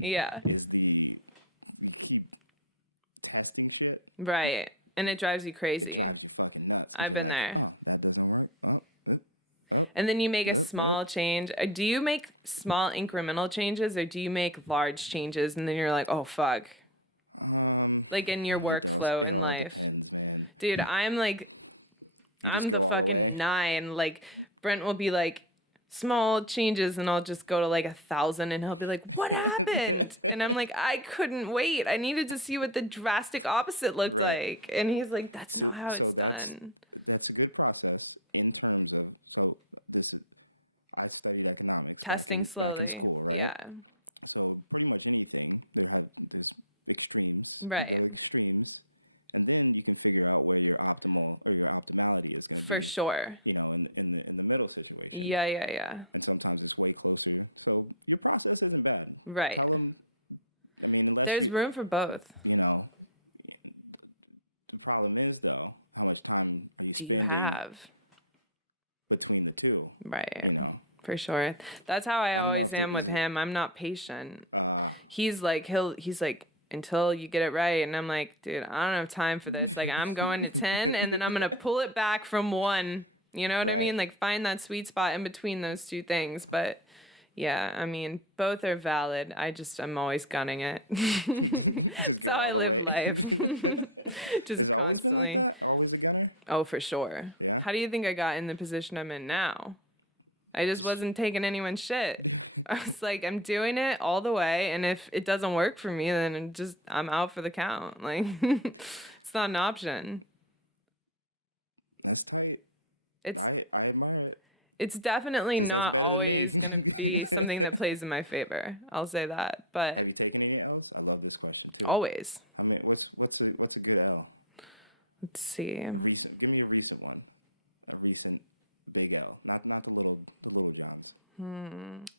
Yeah. is we keep testing shit. Right. And it drives you It crazy. drives you fucking nuts. I've been there. That doesn't work. And then you make a small change. Do you make small incremental changes or do you make large changes and then you're like, oh, fuck? Like in your workflow in life. Dude, I'm the fucking 9. Like, Brent will be like, small changes and I'll just go to like 1,000 and he'll be like, what happened? And I'm like, I couldn't wait. I needed to see what the drastic opposite looked like. And he's like, that's not how it's done. That's a good process in terms of, so this is, I studied economics. Testing slowly. School, right? Yeah. So pretty much anything, there's extremes. Right. Extremes, and then you can figure out where your optimal or your optimality is. For sure. You know, in the middle situation. Yeah. And sometimes it's way closer. So your process isn't bad. Right. I mean, there's room for both. You know, the problem is though, how much time do you have between the two? Right. You know? For sure. That's how I always am with him. I'm not patient. He's like until you get it right, and I'm like, dude, I don't have time for this. Like, I'm going to 10 and then I'm gonna pull it back from 1. You know what I mean? Like, find that sweet spot in between those two things. But yeah, I mean, both are valid. I'm always gunning it. That's how I live life. Just constantly. Oh, for sure. How do you think I got in the position I'm in now? I just wasn't taking anyone's shit. I was like, I'm doing it all the way, and if it doesn't work for me, then I'm out for the count. Like, it's not an option. That's tight. It's I admire it. It's definitely not always gonna be something that plays in my favor. I'll say that, but Have you taken any L's? I love this question. always. I mean, what's a good L? Let's see. Give me a recent one. A recent big L, not the little jobs.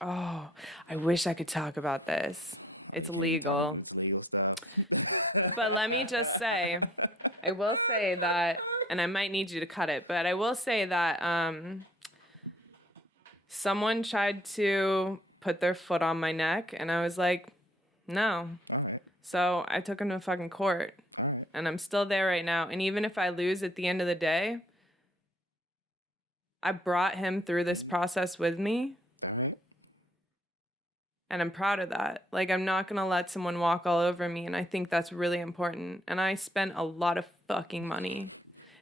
Oh, I wish I could talk about this. It's legal. It's legal stuff. But let me just say, I will say that, and I might need you to cut it, but I will say that someone tried to put their foot on my neck, and I was like, no. So I took him to fucking court, and I'm still there right now. And even if I lose at the end of the day, I brought him through this process with me. And I'm proud of that. Like, I'm not going to let someone walk all over me. And I think that's really important. And I spent a lot of fucking money.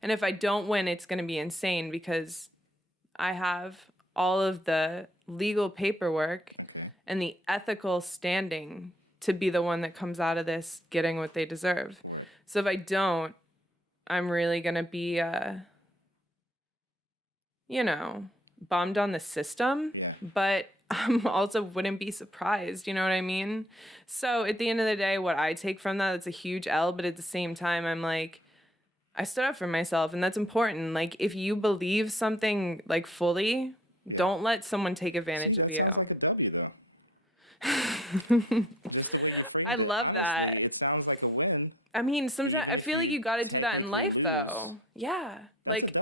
And if I don't win, it's going to be insane because I have all of the legal paperwork and the ethical standing to be the one that comes out of this getting what they deserve. So if I don't, I'm really going to be, bummed on the system. But I also wouldn't be surprised, you know what I mean? So at the end of the day, what I take from that, it's a huge L, but at the same time, I'm like, I stood up for myself, and that's important. Like, if you believe something, like, fully, don't let someone take advantage of you. I love that. It sounds like a win. I mean, sometimes I feel like you got to do that in life, though. Yeah. Like,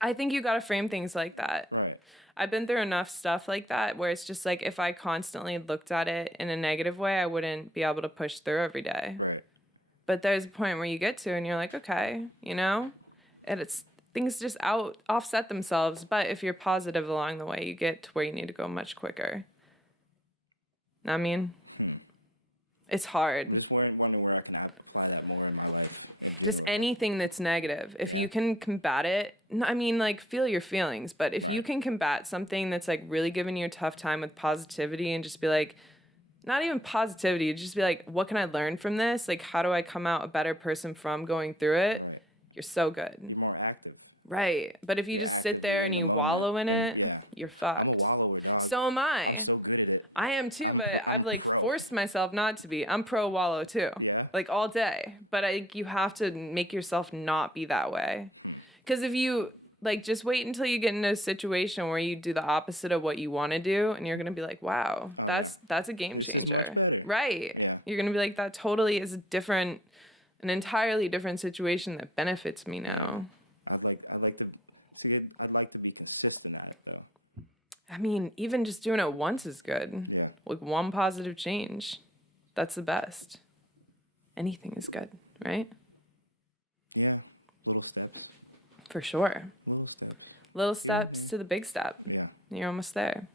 I think you got to frame things like that. Right. I've been through enough stuff like that where it's just like if I constantly looked at it in a negative way, I wouldn't be able to push through every day. Right. But there's a point where you get to and you're like, okay, and it's things just offset themselves. But if you're positive along the way, you get to where you need to go much quicker. I mean, it's hard. Just wondering where I can apply that more in my life. Just anything that's negative. If you can combat it, I mean, like, feel your feelings, but if you can combat something that's, like, really giving you a tough time with positivity and just be like, not even positivity, just be like, what can I learn from this? Like, how do I come out a better person from going through it? You're so good. You're more active. Right. But if you just sit there and you wallow in it, you're fucked. So am I. I am too, but I've like forced myself not to be. I'm pro wallow too, like all day. But you have to make yourself not be that way. Because if you like just wait until you get in a situation where you do the opposite of what you want to do, and you're gonna be like, wow, that's a game changer, right? You're gonna be like, that totally is an entirely different situation that benefits me now. I'd like to be consistent at it though. I mean, even just doing it once is good. Yeah. Like one positive change. That's the best. Anything is good, right? Yeah. Little steps. For sure. Little steps. Little steps to the big step. Yeah. You're almost there.